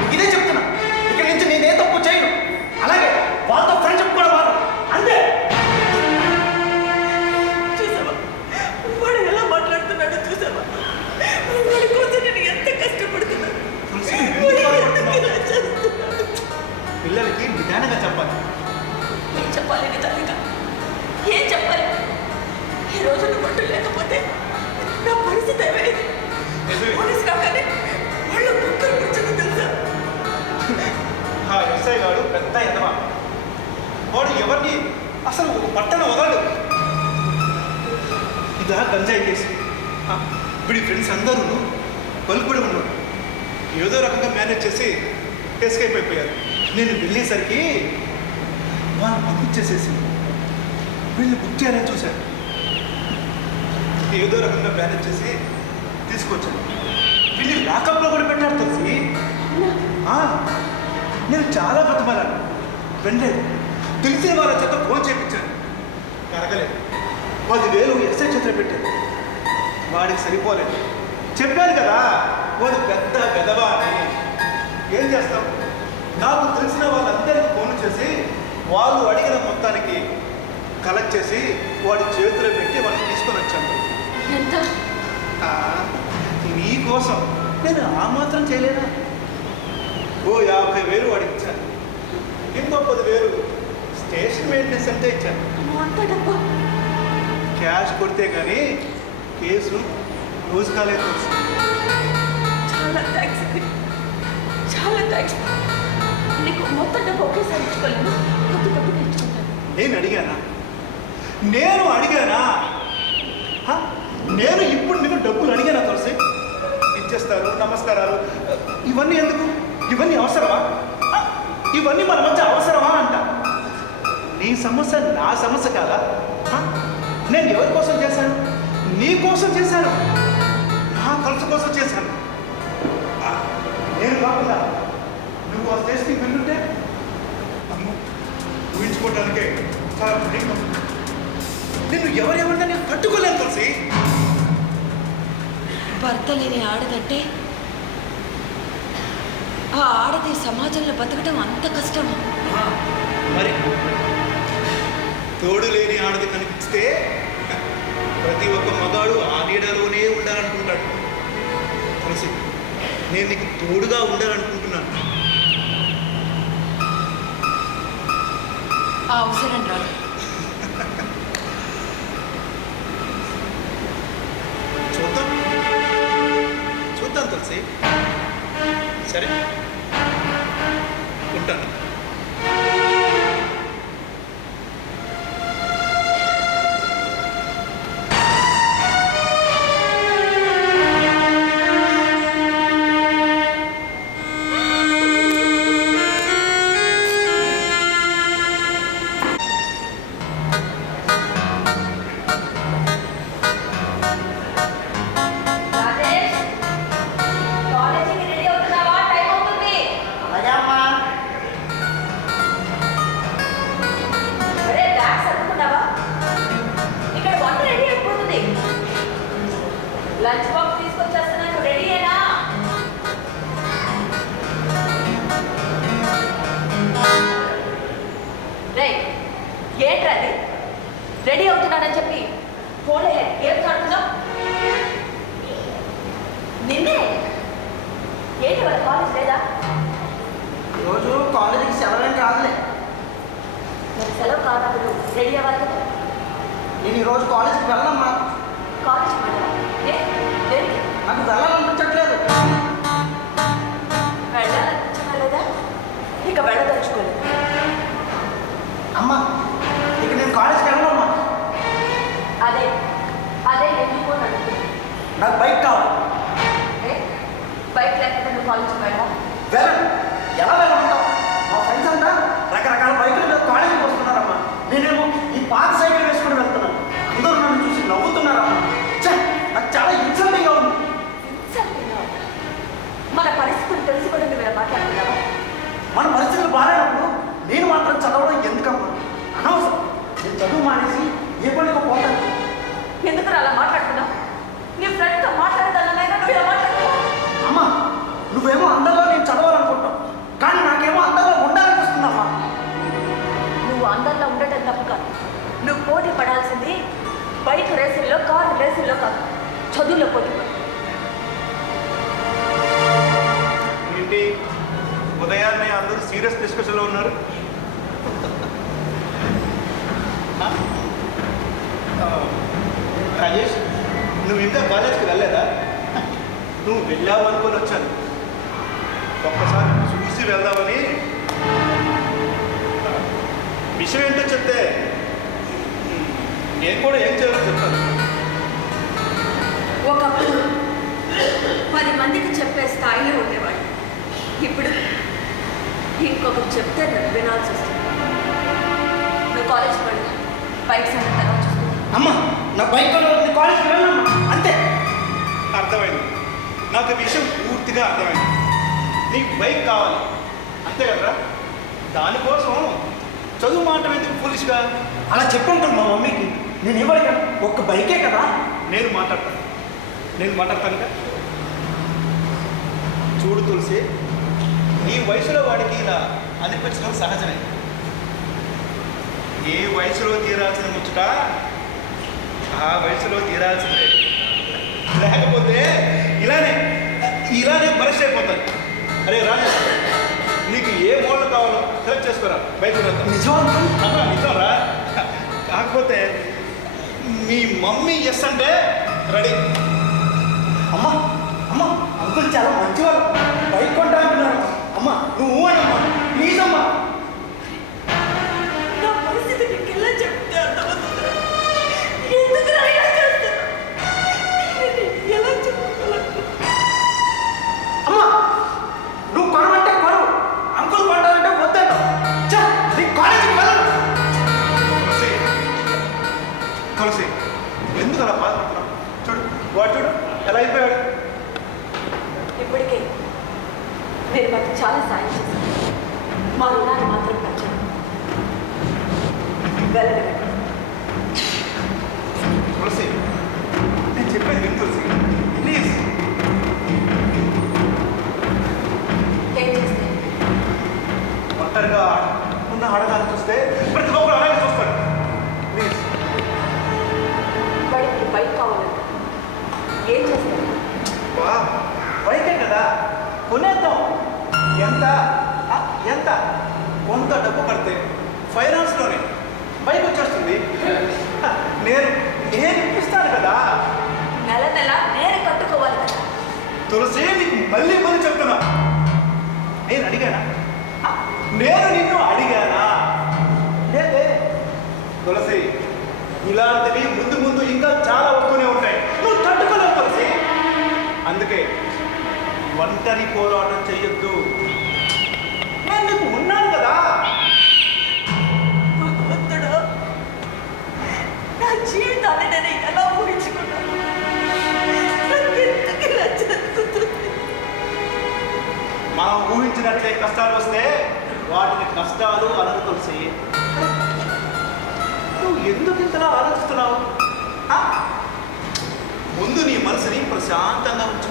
నీకు ఇదే చెప్తున్నా. ఇక్కడి నుంచి నేనే తప్పు చేయను. అలాగే వాళ్ళతో ఫ్రెండ్షిప్ కూడా వాడు అంతే. చూసావా వాడు ఎలా మాట్లాడుతున్నాడో? చూసావా వాడి కోసం నేను ఎంత కష్టపడుతున్నాను. పిల్లలకి నిదానంగా చెప్పాలి. ఏం చెప్పాలి నిదానంగా? ఏం చెప్పాలి? ఈ రోజు నువ్వు బట్టలు లేకపోతే నా పరిస్థితి ఏమైంది? పోలీసు రాగానే వాళ్ళు ముక్కలు కూర్చొని తెలుసా? ఆ ఎస్ఐ గారు పెద్ద ఎదవా. వాడు ఎవరిని అసలు ఒక పట్టణ వదలడు. ఇదా గంజాయి కేసు. వీడి ఫ్రెండ్స్ అందరూ పలుకుబడి ఉన్నాడు. ఏదో రకంగా మేనేజ్ చేసి ఎస్కేప్ అయిపోయారు. నేను వెళ్ళేసరికి వాళ్ళు పంపించేసేసి వీళ్ళు బుక్ చేయాలని చూశాను. ఏదో రకంగా మేనేజ్ చేసి తీసుకొచ్చాను. వీళ్ళు లాకప్లో కూడా పెట్టారు తెలిసి. నేను చాలా బతమాలను, వెళ్ళలేదు. తెలిసిన వాళ్ళ చేత ఫోన్ చేయించాను, కరగలేదు. 10,000 ఎస్ఐ చేతులు పెట్టారు. వాడికి సరిపోలేదు. చెప్పాను కదా వాడు పెద్ద వెధవా అని. ఏం చేస్తాం? నాకు తెలిసిన వాళ్ళందరికీ ఫోన్ చేసి వాళ్ళు అడిగిన మొత్తానికి కలెక్ట్ చేసి వాడి చేతిలో పెట్టి వాడిని తీసుకొని వచ్చాను. ఎంత? నీకోసం నేను ఆ మాత్రం చేయలేదా? ఓ 50,000 వాడికి ఇచ్చాను. ఇంకో 10,000 స్టేషన్ మెయింటెనెన్స్ అంటే ఇచ్చాను. అంత డబ్బా? క్యాష్ కొడితే కానీ కేసు రోజు కాలేదు. చాలా థ్యాంక్స్ అండి, చాలా థ్యాంక్స్. నీకు మొత్తం డబ్బు ఒకేసారి ఇచ్చుకోలేను, కొద్ది కొద్దిగా ఇచ్చుకుంటాను. నేను అడిగానా? నేను ఇప్పుడు నీకు డబ్బులు అడిగానా? తులసి ఇచ్చేస్తారు, నమస్కారాలు, ఇవన్నీ ఎందుకు? ఇవన్నీ అవసరమా? ఇవన్నీ మన మధ్య అవసరమా అంట. నీ సమస్య నా సమస్య కాదా? నేను ఎవరి కోసం చేశాను? నీ కోసం చేశాను, నా ఖర్చు కోసం చేశాను. నేను కాకుండా నువ్వు ఆ స్టేషన్కి వెళ్ళుంటే ఊహించుకోవటానికే చాలా భయంగా ఉంది. నిన్ను ఎవరెవరినా నేను తట్టుకోలేను తులసి. భర్త లేని ఆడదంటే ఆ ఆడది సమాజంలో బతకడం అంత కష్టమా? మరి తోడు లేని ఆడది కనిపిస్తే ప్రతి ఒక్క మగాడు ఆ నీడలోనే ఉండాలనుకుంటాడు. తులసి, నేను నీకు తోడుగా ఉండాలనుకుంటున్నాను. ఆ అవసరం రాదు. చూద్దాం చూద్దాం తులసి. సరే, ఉంటాను. లంచ్ బాక్స్ తీసుకొచ్చేస్తున్నాను, రెడీయేనా? రే, ఏంట్రది? రెడీ అవుతున్నానని చెప్పి ఫోన్లో ఏం చదువుతున్నావు? నిన్నే ఏంటి వాళ్ళ కాలేజ్ లేదా? ఈరోజు కాలేజీకి సెలవేం కాదులే. మరి సెలవు కానప్పుడు రెడీ అవ్వాలి కదా. నేను ఈరోజు కాలేజీకి వెళ్ళనమ్మా. కాలేజ్ మాట ఏ దేనికి? నాకు వెళ్ళాలనిపించట్లేదు. వెళ్ళాలనిపించడం లేదా? ఇక వెళ్ళదలుచుకోలేదు. అమ్మా, ఇక నేను కాలేజీకి వెళ్ళనమ్మా. అదే అదే ఎందుకు అని అడుగుతున్నా. నాకు బైక్ కావాలి. బైక్ లేకపోతే నువ్వు కాలేజీకి వెళ్ళాలి? వెళ్ళను. ఎలా వెళ్ళమంటావు? మా ఫ్రెండ్స్ అంతా రకరకాల బైకుల మీద కాలేజీకి వస్తున్నారమ్మా. నేనేమో ఈ పాత సైకిల్ వేసుకుని వెళ్తున్నాను. అందరూ నన్ను చూసి నవ్వుతున్నారమ్మా. నాకు చాలా ఇన్సల్టింగ్గా ఉంది. మన పరిస్థితులు తెలిసి కూడా నువ్వు మాట్లాడుతున్నావా? మన పరిస్థితులు బాగాలేనప్పుడు నేను మాత్రం చదవడం ఎందుకమ్మా? అనవసరం. నేను చదువు మానేసి ఏ పనికో పోతాను. ఎందుకు అలా మాట్లాడుతున్నావు? నీ ఫ్రెండ్తో మాట్లాడతానైనా నువ్వు ఇలా మాట్లాడుతున్నావు. అమ్మా, నువ్వేమో అందరిలో నేను చదవాలనుకుంటావు, కానీ నాకేమో అందరిలో ఉండాలనిపిస్తుందమ్మా. నువ్వు అందరిలో ఉండటం తప్పు కాదు. నువ్వు పోటీ పడాల్సింది బైక్ రేసుల్లో, కారు రేసుల్లో కాదు, చదువులో పోటీ పడు. ఏంటి ఉదయాన్నే అందరూ సీరియస్ డిస్కషన్లో ఉన్నారు? రాజేష్, నువ్వు ఇంకా కాలేజ్కి వెళ్ళలేదా? నువ్వు వెళ్ళావు అనుకొని వచ్చాను. ఒక్కసారి చూసి వెళ్దామని. విషయం ఏంటో చెప్తే నేను కూడా ఏం చేయాలో చెప్తాను. ఒకప్పుడు 10 మందికి చెప్పే స్థాయిలో ఉండేవాడు. ఇప్పుడు ఇంకొకరు చెప్తే వినాల్సి వస్తుంది. నువ్వు కాలేజ్కి వెళ్ళు, బైక్ సంగతి తర్వాత చూస్తాను. అమ్మా, నా బైక్ కాలేజ్కి వెళ్ళమ్మా, అంతే. అర్థమైంది, నాకు విషయం పూర్తిగా అర్థమైంది. నీకు బైక్ కావాలి అంతే కదరా? దానికోసం చదువు మాట ఎందుకు ఫులిష్గా? అలా చెప్పుంటాను మా మమ్మీకి. నేను ఇవ్వడిగా ఒక్క బైకే కదా. నేను మాట్లాడతాను కదా. చూడు తులసి, ఈ వయసులో వాడికి ఇలా అనిపించడం సహజమే. ఏ వయసులో తీరాల్సిన ముచ్చట ఆ వయసులో తీరాల్సిందే. లేకపోతే ఇలానే పరిస్థితి అయిపోతాయి. అరే రాజు, నీకు ఏ మోడల్ కావాలో సెలెక్ట్ చేసుకోరా. బైక్ నిజం రా. కాకపోతే మీ మమ్మీ ఎస్ అంటే రెడీ. అమ్మా అంకుల్ చాలా మంచివాడు, బైక్ కొంటా అంటున్నారు. అమ్మా నువ్వు అనమ్మా, ప్లీజ్ అమ్మా. నా పరిస్థితి నీకు ఎలా చెప్తే అర్థమవుతుందా? ఎందుకు ఇలా చేస్తాను? ఎలా చెప్పగలను? అమ్మా నువ్వు కొనమంటే కొను, అంకుల్ కొంటానంటే వద్దంట. నీ కాలేజీకి వెళ్ళను. తులసి, ఎందుకు అలా బాధపడుతున్నావు? చూడు ఎలా అయిపోయాడు. ఇప్పటికే మీరు మాకు చాలా సాయం చేశారు. మా రుణాన్ని మాత్రం కట్టాను. వెళ్ళండి. తులసి, నేను చెప్పేది విను తులసి, ప్లీజ్. ఏం చేస్తే ఒంటరిగా ఉన్న ఆడదాన్ని చూస్తే ప్రతి ఒక్కరు అలాగే చూస్తాడు. ప్లీజ్. వాడికి బైక్ కావాలంట. ఏం చేస్తారు? బైకే కదా, కొనేద్దాం. ఎంత కొంత డబ్బు కడితే ఫైనాన్స్లోనే బైక్ వచ్చేస్తుంది. నేను ఇప్పిస్తాను కదా. నెల నేను కట్టుకోవాలి కదా. తులసి, నీకు మళ్ళీ చెప్తున్నా, నేను అడిగానా? నేను నిన్ను అడిగానా? లేదే. తులసి, ఇలాంటివి ముందు ఇంకా చాలా వస్తూనే ఉంటాయి. నువ్వు తట్టుకోలేవు తులసి. అందుకే ఒంటరి పోరాటం చెయ్యొద్దు. నేను నీకు ఉన్నాను కదా. భగవంతుడా, నా జీవితాన్ని నేను ఎలా ఊహించుకున్నాను? నాకు ఎందుకు ఇలా జరుగుతుంది? మనం ఊహించినట్లే కష్టాలు వస్తే వాటిని కష్టాలు అనరు తులసి. నువ్వు ఎందుకు ఇంతలా ఆలోచిస్తున్నావు? ముందు నీ మనసుని ప్రశాంతంగా ఉంచు.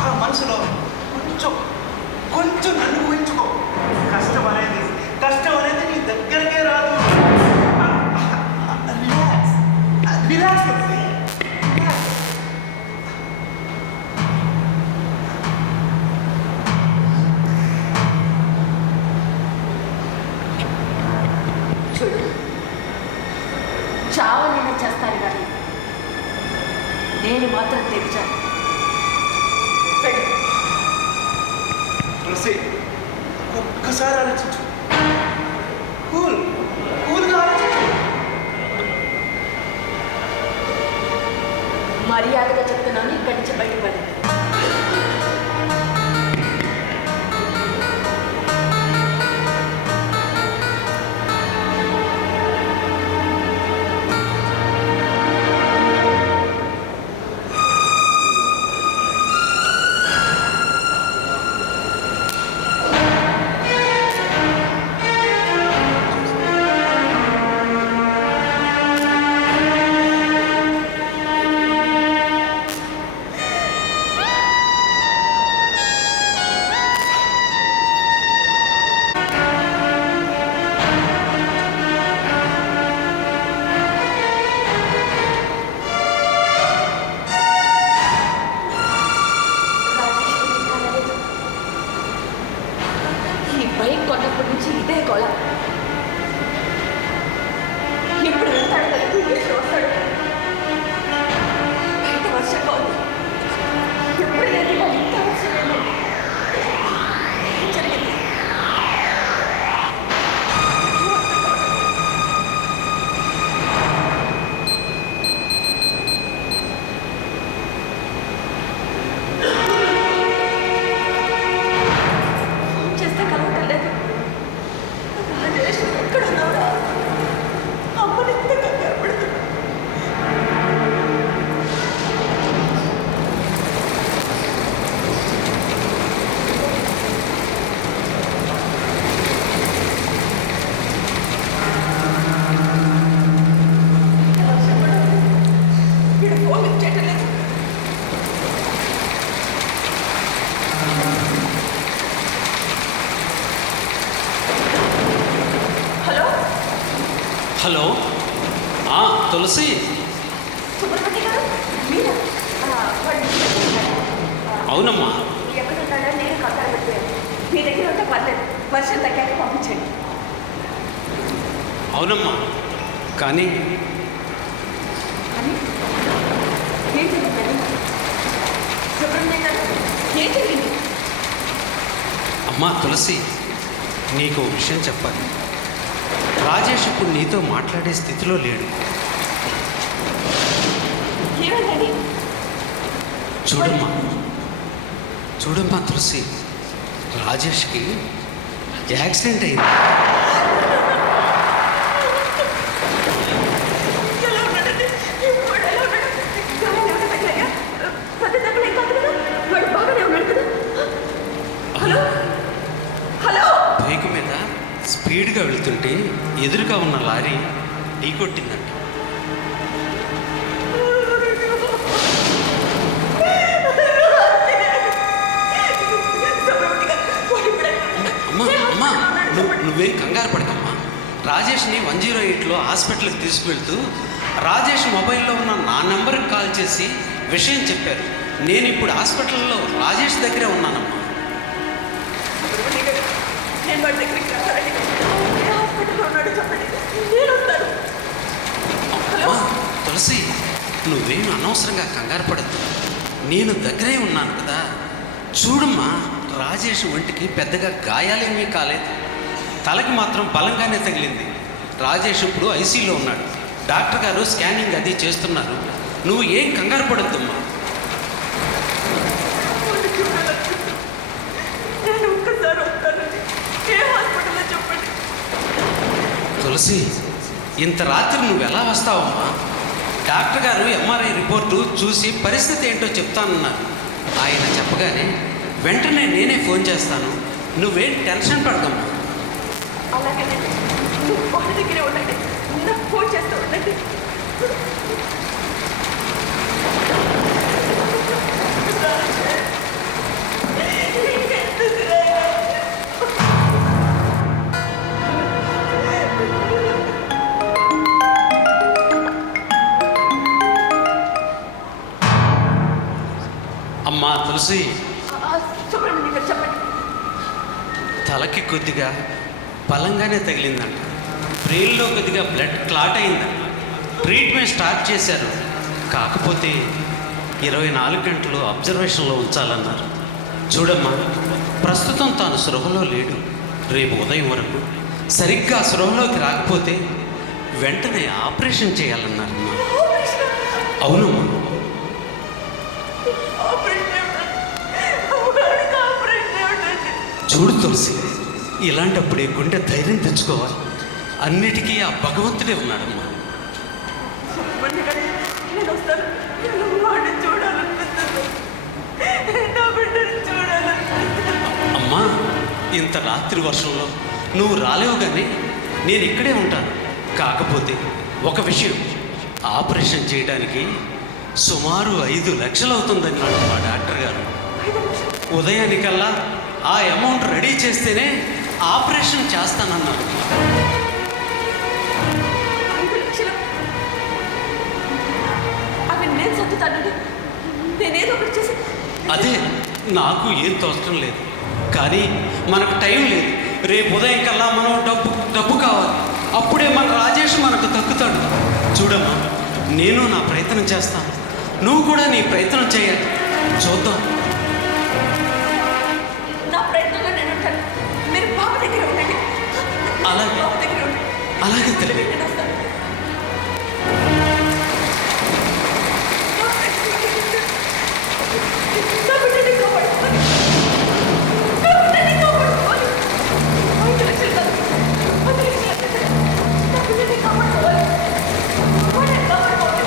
ఆ మనసులో కొంచెం నన్ను ఊహించుకో. కష్టం అనేది నీ దగ్గరకే రాదు. రిలాక్స్ తులసి. చూడు, చావనైనా చేస్తాను కానీ నేను మాత్రం తెచ్చాను. తులసి, ఒక్కసారి ఆలోచించు. కూల్గా ఆలోచించు. మర్యాదగా చెప్తున్నాను, ఇక్కడి నుంచి బయటపడి. తులసి. సుబ్రహ్మణ్య గారు మీరా? వాళ్ళు అవునమ్మా. ఎక్కడున్నాడో నేను కంగారు పెట్టాను. మీ దగ్గర ఉంటే పర్లేదు, వర్షం తగ్గాక పంపించండి. అవునమ్మా, కానీ అని ఏం జరిగిందండి? సుబ్రహ్మణ్య గారు ఏం జరిగింది? అమ్మా తులసి, నీకు ఓ విషయం చెప్పాలి. రాజేష్ ఇప్పుడు నీతో మాట్లాడే స్థితిలో లేడు. ఏమండి? చూడమ్మా తులసి, రాజేష్కి యాక్సిడెంట్ అయింది. ఎలా ఉన్నాడండి? ఇప్పుడు ఎలా ఉన్నాడు? గాయాలు ఏమైనా తగిలాయా? పెద్ద దెబ్బలు ఏం కాదు కదా? వాడు బాగానే ఉన్నాడు కదా? Hello hello. బైక్ మీద స్పీడ్గా వెళ్తుంటే ఎదురుగా ఉన్న లారీ ఢీకొట్టిందంట. అమ్మా నువ్వేం కంగారు పడకమ్మా. రాజేష్ని 108లో హాస్పిటల్కి తీసుకువెళ్తూ రాజేష్ మొబైల్లో ఉన్న నా నెంబర్కి కాల్ చేసి విషయం చెప్పారు. నేను ఇప్పుడు హాస్పిటల్లో రాజేష్ దగ్గరే ఉన్నానమ్మా. నేను వాడి దగ్గరికి రావాలండి. ఏ హాస్పిటల్లో ఉన్నాడు చెప్పండి, నేను వస్తాను. అమ్మా తులసి, నువ్వేం అనవసరంగా కంగారు పడద్దు. నేను దగ్గరే ఉన్నాను కదా. చూడమ్మా, రాజేష్ ఒంటికి పెద్దగా గాయాలేమీ కాలేదు. తలకి మాత్రం బలంగానే తగిలింది. రాజేష్ ఇప్పుడు ఐసీలో ఉన్నాడు. డాక్టర్ గారు స్కానింగ్ అది చేస్తున్నారు. నువ్వు ఏం కంగారు పడొద్దమ్మా. నేను ఒక్కసారి వస్తానండి. ఏ హాస్పిటల్లో చెప్పండి. తులసి, ఇంత రాత్రి నువ్వు ఎలా వస్తావమ్మా? డాక్టర్ గారు ఎంఆర్ఐ రిపోర్టు చూసి పరిస్థితి ఏంటో చెప్తానన్నారు. ఆయన చెప్పగానే వెంటనే నేనే ఫోన్ చేస్తాను. నువ్వేం టెన్షన్ పడకమ్మా. అలాగేనండి, నువ్వు వాడి దగ్గరే ఉండండి. నాకు ఫోన్ చేస్తూ ఉండండి. అమ్మా తులసి, సుబ్రహ్మణ్య గారు చెప్పండి. తలకి కొద్దిగా బలంగానే తగిలిందంట. బ్రెయిన్లో కొద్దిగా బ్లడ్ క్లాట్ అయిందంట. ట్రీట్మెంట్ స్టార్ట్ చేశారు. కాకపోతే 24 గంటలు అబ్జర్వేషన్లో ఉంచాలన్నారు. చూడమ్మా, ప్రస్తుతం తాను స్పృహలో లేడు. రేపు ఉదయం వరకు సరిగ్గా స్పృహలోకి రాకపోతే వెంటనే ఆపరేషన్ చేయాలన్నారమ్మా. అవునమ్మా. చూడు తులసి, ఇలాంటప్పుడే గుండె ధైర్యం తెచ్చుకోవాలి. అన్నిటికీ ఆ భగవంతుడే ఉన్నాడమ్మా. నేను వస్తాను. నేను వాడిని చూడాలనిపిస్తుంది. నా బిడ్డని చూడాలనిపిస్తుంది. అమ్మా, ఇంత రాత్రి వర్షంలో నువ్వు రాలేవు కానీ నేను ఇక్కడే ఉంటాను. కాకపోతే ఒక విషయం, ఆపరేషన్ చేయడానికి సుమారు 5 లక్షలు అవుతుందన్నాడు మా డాక్టర్ గారు. ఉదయానికల్లా ఆ అమౌంట్ రెడీ చేస్తేనే ఆపరేషన్ చేస్తానన్నారు. 5 లక్షలు? అవి నేను సర్దుతానండి. నేనేదో ఒకటి చేసి. అదే నాకు ఏం తోచడం లేదు. కానీ మనకు టైం లేదు. రేపు ఉదయం కల్లా మనం డబ్బు కావాలి. అప్పుడే మన రాజేష్ మనకు దక్కుతాడు. చూడమ్మా, నేను నా ప్రయత్నం చేస్తాను. నువ్వు కూడా నీ ప్రయత్నం చేయాలి. చూద్దాం. నా ప్రయత్నంలో నేను ఉంటాను. మీరు బాబు దగ్గర ఉండండి. అలాగే. బాబు దగ్గర ఉండండి. అలాగే తల్లి. నేను వస్తాను. నా బిడ్డని కాపాడుకోవాలి. నా బిడ్డని కాపాడుకోవాలి. 5 లక్షలు కాదు. 10 లక్షలు అంటే నా బిడ్డని కాపాడుకోవాలి. వాడిని కాపాడుకోవాలి.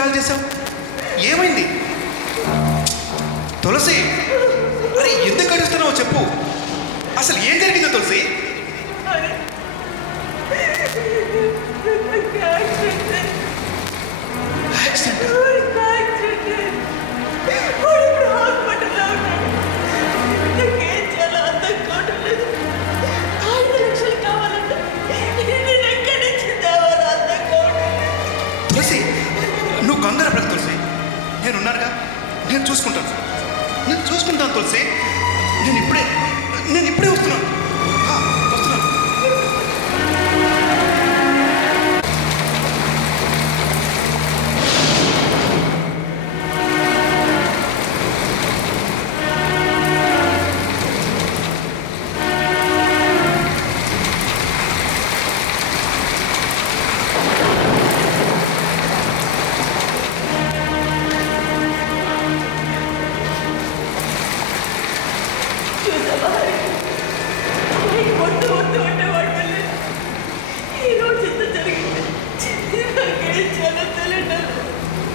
కాల్ చేశావు? ఏమైంది తులసి? అరే ఎందుకు అడుగుతున్నావు చెప్పు. అసలు ఏం జరిగిందో తులసి? తులసి నువ్వు కంగారు పడకు తులసి, నేనున్నానుగా, నేను చూసుకుంటాను తులసి. నేను ఇప్పుడే వస్తున్నాను. వస్తున్నాను.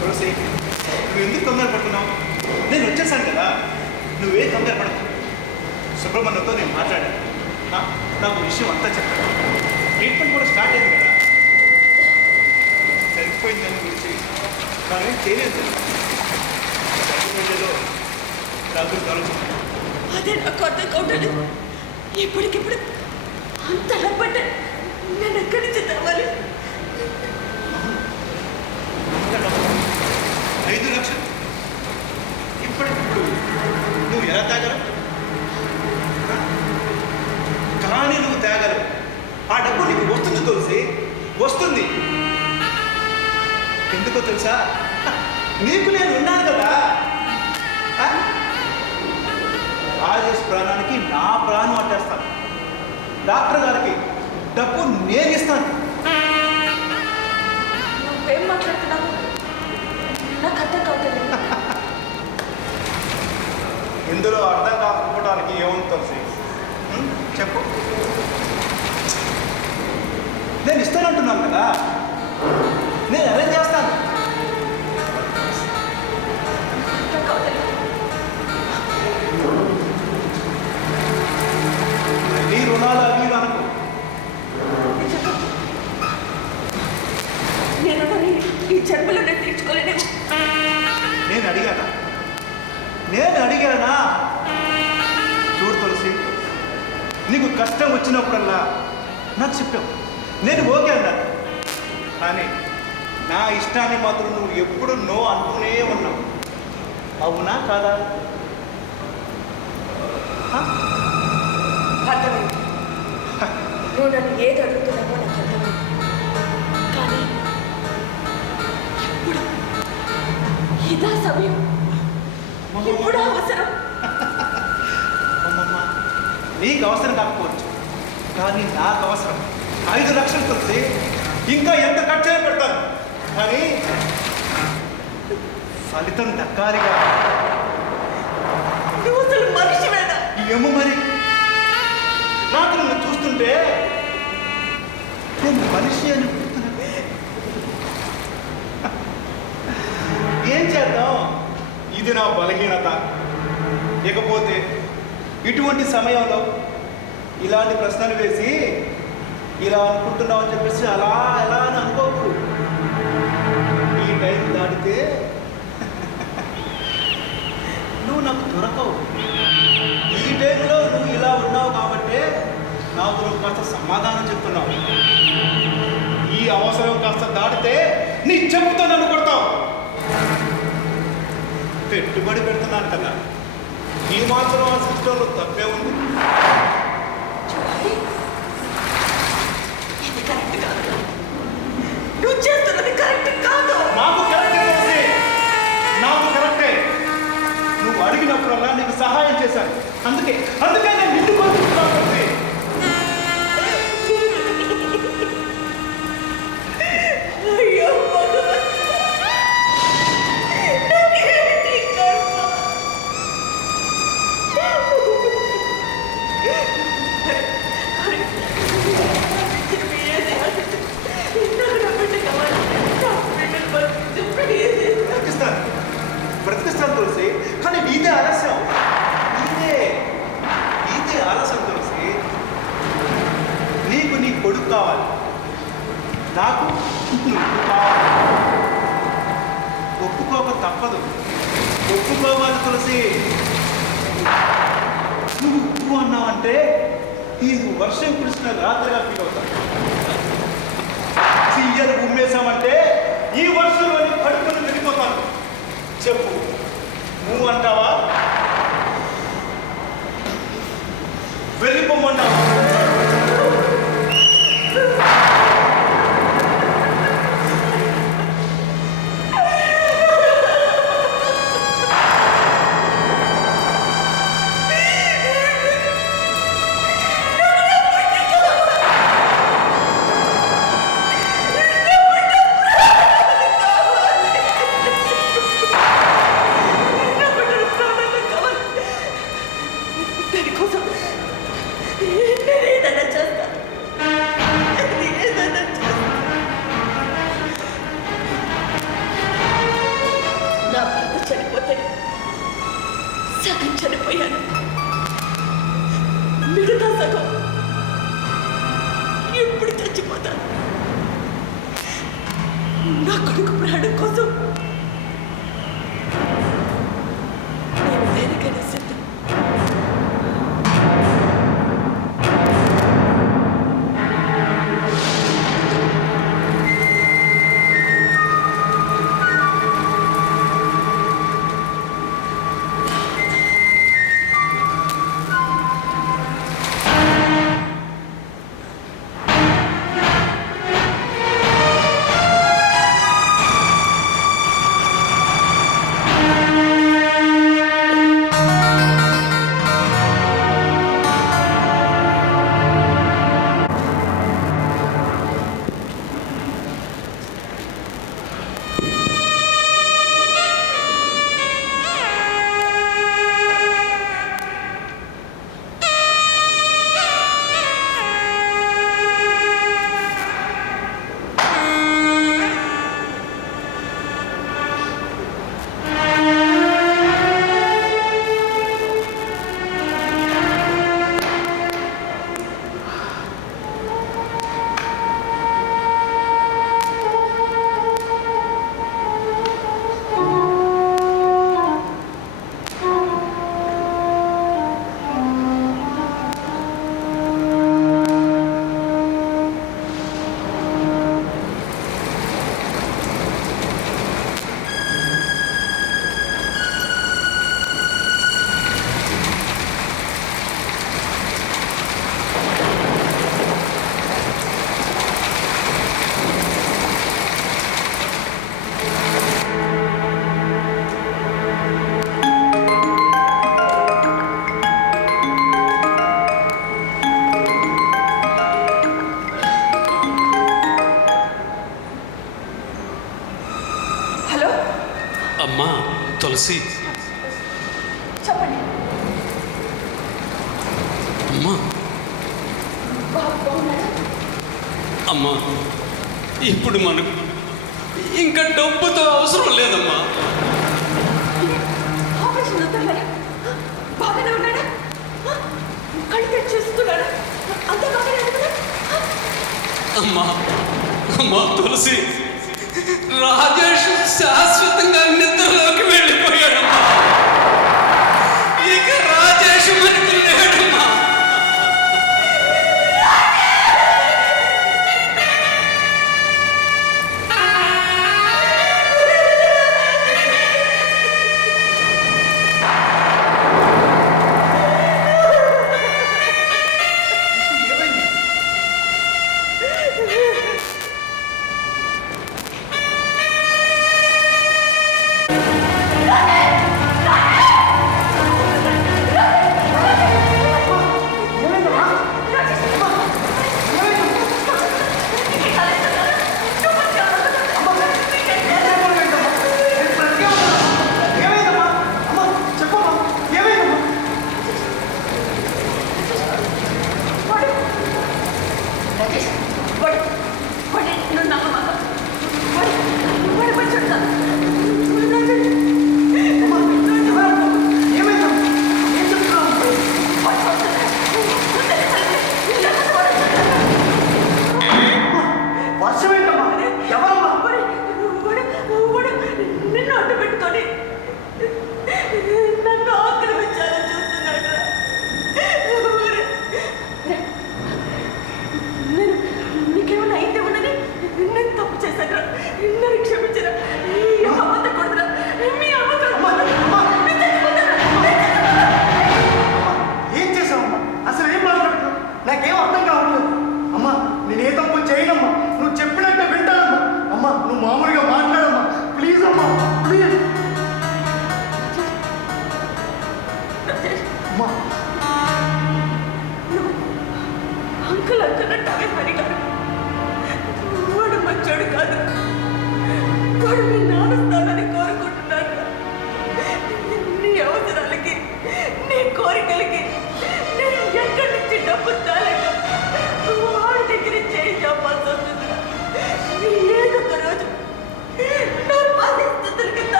తులసి నువ్వు ఎందుకు కంగారు పడుతున్నావు? నేను వచ్చేసాను కదా, నువ్వే కంగారు పడకు. సుబ్రహ్మణ్యంతో నేను మాట్లాడాను, నాకు విషయం అంతా చెప్పాను. ట్రీట్మెంట్ కూడా స్టార్ట్ అయింది కదా, సరిపోయింది దాని గురించి నానేం చేయలేదు. సరిపోయేదో దాని గురించి ఆలోచించాను. అదే నాకు అర్థం కావట్లేదు. ఇప్పటికిప్పుడు అంత డబ్బట్టే నేను ఎక్కడి నుంచి తేవాలి? 5 లక్షలు ఇప్పటికిప్పుడు నువ్వు ఎలా తాగలవు? కానీ నువ్వు తాగలవు. ఆ డబ్బు నీకు వస్తుంది తులసి, వస్తుంది. ఎందుకో తెలుసా? నీకు నేను ఉన్నాను కదా. రాజేష్ ప్రాణానికి నా ప్రాణం అట్టేస్తాను. డాక్టర్ గారికి డబ్బు నేను ఇస్తాను. నువ్వేం మాట్లాడుతున్నావు? నాకు అర్థం కావట్లేదు. ఇందులో అర్థం కాకపోవడానికి ఏముంది తులసి? చెప్పు. నేను ఇస్తానంటున్నాను కదా, నేను అరేంజ్ చేస్తాను. అర్థం కావట్లేదు. నీ రుణాలు అవి అనుకో. నేను ఈ జన్మలో నేను తీర్చుకోలేను. నేను అడిగానా? చూడు తులసి, నీకు కష్టం వచ్చినప్పుడల్లా నాకు చెప్పావు, నేను ఓకే అన్నాను. కానీ నా ఇష్టాన్ని మాత్రం నువ్వు ఎప్పుడు నో అంటూనే ఉన్నావు. అవునా కాదా? అర్థమైంది. నువ్వు నన్ను ఏది అడుగుతున్నావో నాకు అర్థమైంది. కానీ ఇప్పుడు ఇదా సమయం, ఇప్పుడు అవసరం. అమ్మమ్మ, నీకు అవసరం కాకపోవచ్చు, కానీ నాకు అవసరం. 5 లక్షలు తులసి, ఇంకా ఎంత ఖర్చు అయినా పెడతాను, కానీ ఫలితం దక్కాలిగా. నువ్వు అసలు మనిషివేనా? ఏమో మరి, నాకు నువ్వు చూస్తుంటే నేను మనిషి అని గుర్తున్నా. ఏం చేద్దాం, ఇది నా బలహీనత. ఇకపోతే ఇటువంటి సమయంలో ఇలాంటి ప్రశ్నలు వేసి ఇలా అనుకుంటున్నావు అని చెప్పేసి అలా ఎలా అని అనుకోకు. ఈ టైం దాటితే నువ్వు నాకు దొరకవు. ఈ టైంలో నువ్వు ఇలా ఉన్నావు కాబట్టి నాకు నువ్వు కాస్త సమాధానం చెప్తున్నావు. ఈ అవసరం కాస్త దాటితే నీ చెప్పుతో నన్ను కొడతావు. పెట్టుబడి పెడుతున్నాను కదా, ఈ మాత్రం ఆ సిస్టంలో తప్పే ఉంది. ఇది కరెక్ట్ కాదు. నువ్వు చేస్తున్నది కరెక్ట్ కాదు. నాకు కరెక్టే తెలిసి, నాకు కరెక్టే. నువ్వు అడిగినప్పుడల్లా నీకు సహాయం చేశాను. అందుకే నేను నిన్ను కోరుకుంటున్నాను తెలిసి. అయ్యో భగవంతుడా. నాకేమిటి కర్మ? ఇందాక నా బిడ్డ కావాలి. నా బిడ్డను పంపించు ప్లీజ్. ఇదే ఆలస్యం, ఇదే ఆలస్యం తులసి. నీకు నీ కొడుకు కావాలి, నాకు నువ్వు కావాలి. ఒప్పుకోక తప్పదు, ఒప్పుకోవాలి తులసి. నువ్వు ఉప్పు అన్నావంటే ఇది వర్షం కురిసిన రాత్రిగా ఫీల్ అవుతాను. చెయ్యలు ఉమ్మేశామంటే ఈ వర్షంలోని కడుపును వెళ్ళిపోతాను. చెప్పు, నువ్వు అంటావా, వెళ్ళిపోమంటావా? సగం చనిపోయాను, మిగతా సగం ఎప్పుడు చచ్చిపోతాను. నా కొడుకు ప్రాణం కోసం నేను దేనికైనా సిద్ధం. అమ్మా తులసి, చెప్పండి. అమ్మా అమ్మా, ఇప్పుడు మనకు ఇంకా డబ్బుతో అవసరం లేదమ్మా. ఆపరేషన్ అవుతున్నారా? బాగానే ఉన్నాడా? కళ్ళు తెచ్చేస్తున్నాడా? అంత బాగానే ఉన్నాడా? అమ్మా అమ్మా తులసి, రాజేష్ శాశ్వతంగా నిద్రలోకి వెళ్ళిపోయాడమ్మా. ఇక రాజేష్ మనకు లేడమ్మా.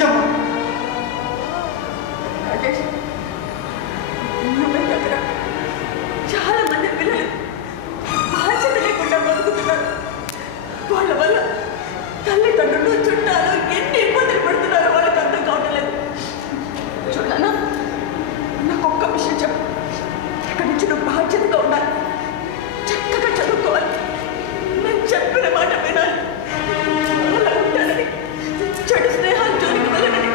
క్షమించమ్మా. రాజేష్, నువ్వే దగ్గర చాలా మంది పిల్లలు బాధ్యత లేకుండా బతుకుతున్నారు. వాళ్ళ వల్ల తల్లిదండ్రులు చుట్టాలు ఎన్ని ఇబ్బందులు పడుతున్నారో వాళ్ళకి అర్థం కావట్లేదు. చూడనా, నాకు ఒక్క విషయం చెప్పు. ఇక్కడి నుంచి నువ్వు బాధ్యతగా ఉండాలి, చక్కగా చదువుకోవాలి, నేను చెప్పిన మాట వినాలి, అలా ఉంటానని, చెడు స్నేహాలు జోలికి వెళ్ళనని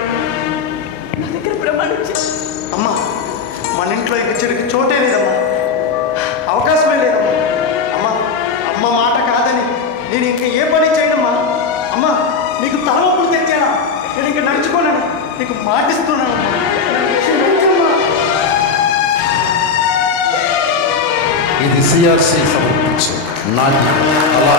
నా దగ్గర ప్రమాణించి. అమ్మా, మన ఇంట్లో ఇంక చెడుకి చోటే లేదమ్మా, అవకాశమే లేదమ్మా. అమ్మా, అమ్మ మాట కాదని నేను ఇంక ఏ పని చేయనమ్మా. అమ్మా, నీకు తలవప్పులు తెచ్చానా? నేను ఇంక నడుచుకోనని నీకు మాటిస్తున్నానమ్మా. క్షమించమ్మా. ఇది సిఆర్సి సమర్పించు నాటి కళ.